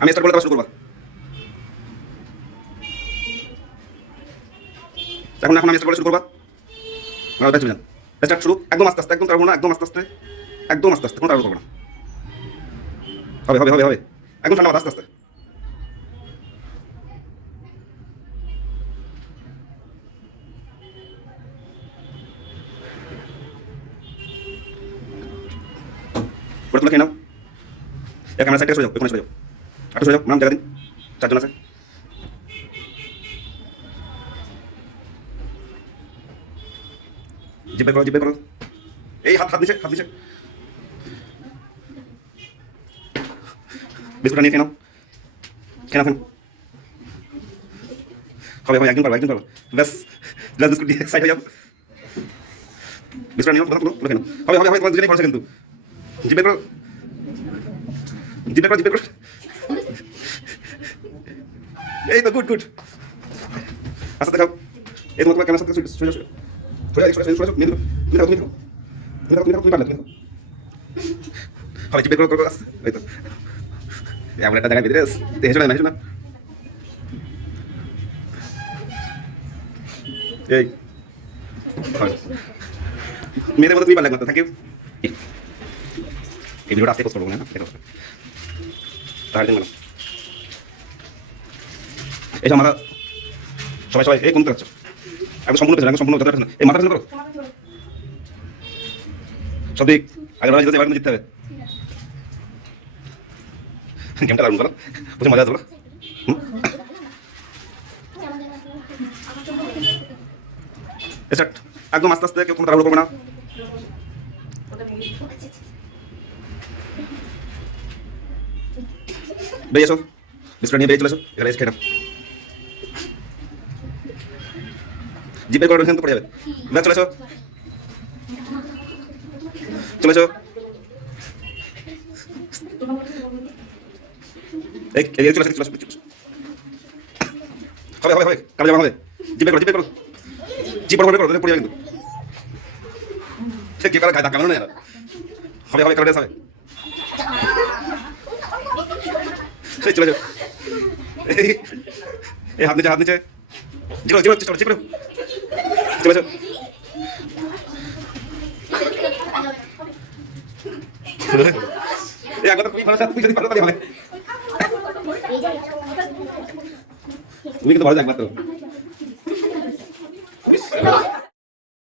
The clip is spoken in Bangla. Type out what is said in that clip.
আমি স্টার্ট করলে তারপর শুরু করবা। এখন এখন আমি স্টার্ট করলে শুরু করবা। ব্যাস চলে যান। স্টার্ট শুরু। একদম আস্তে আস্তে, একদম তাড়াবো না, একদম আস্তে আস্তে, একদম আস্তে আস্তে, কোনো তাড়াবো করবো না। হবে হবে হবে হবে, একদম ঠান্ডা মাথা, আস্তে আস্তে। করে তুলে খেয়ে নাও। এক ক্যামেরা সাইড থেকে সরে যাও, ওখানে সরে যাও, আটু সরে যাও, নাম জায়গা দিন, চারজন আছে। জিপ বের করো, জিপ বের করো। এই হাত হাত নিচে, হাত নিচে। বিস্কুটটা নিয়ে খেয়ে নাও, খেয়ে নাও, খেয়ে নাও। হবে হবে, একদিন পারবো, একদিন পারবো। ব্যাস গ্লাস বিস্কুট দিয়ে সাইড হয়ে যাও। বিস্কুট নিয়ে নাও, তুলে খেয়ে নাও। হবে হবে হবে, তোমার দুজনেই খরচা কিন্তু। জিপ বের করো, জিপ বের করো, জিপ বের করো। এই তো, গুড গুড। আস্তে খাও। এই তোমার ক্যামেরার সাথে সরে যাও, সরে যাও, সরে যাও, নিয়ে দেখো, তুমি দেখো, তুমি দেখো, তুমি দেখো, তুমি পারলে, তুমি দেখো। হবে, জিপ বের করো, করো, আস্তে। এই তো এমন একটা জায়গায় বেঁধে হেসে না, হেসে না। এই মেয়েদের মতো তুমি পারলে একমাত্র। Thank you. এই ভিডিওটা আজকে পোস্ট করবো না, তাহলে দিন ম্যাডাম। এই আমরা সবাই সবাই এই কমতে যাচ্ছ, একদম সম্পূর্ণ পেছনে, একদম সম্পূর্ণ যতটা পেছনে। এই মাথা পেছনে করো সব দিক। আগে লড়াই জিতে, এবার জিততে হবে। গেমটা দারুণ করো, বুঝে মজা আছে বলো। স্টার্ট। একদম আস্তে আস্তে, কেউ কোনো তাড়াহুড়ো করবে না। বেরিয়ে এসো, বিস্কুট নিয়ে বেরিয়ে চলে এসো, এখানে এসে খেয়ে নাও। জিপের করে তো পড়ে যাবে। ব্যাস চলে এসো, চলে এসো। এই চলে এসো, চলে এসো, চলে এসো। হবে হবে হবে, কামে যাওয়া হবে। জিপে করো, জিপে করো, জিপ পড়ে করো, পড়ে যাবে কিন্তু। সে কি করে খায়, ধাক্কা মেরো না। হবে হবে, কারণ হবে। সেই চলে যাও। এই হাত নিচে, হাত নিচে। জিরো জিরো, চেষ্টা করো, জিরো। চলে যাও। এই আগত তুমি ভালো, তুমি যদি ভালো তাহলে হবে। তুমি কিন্তু ভালো যাক মাত্র।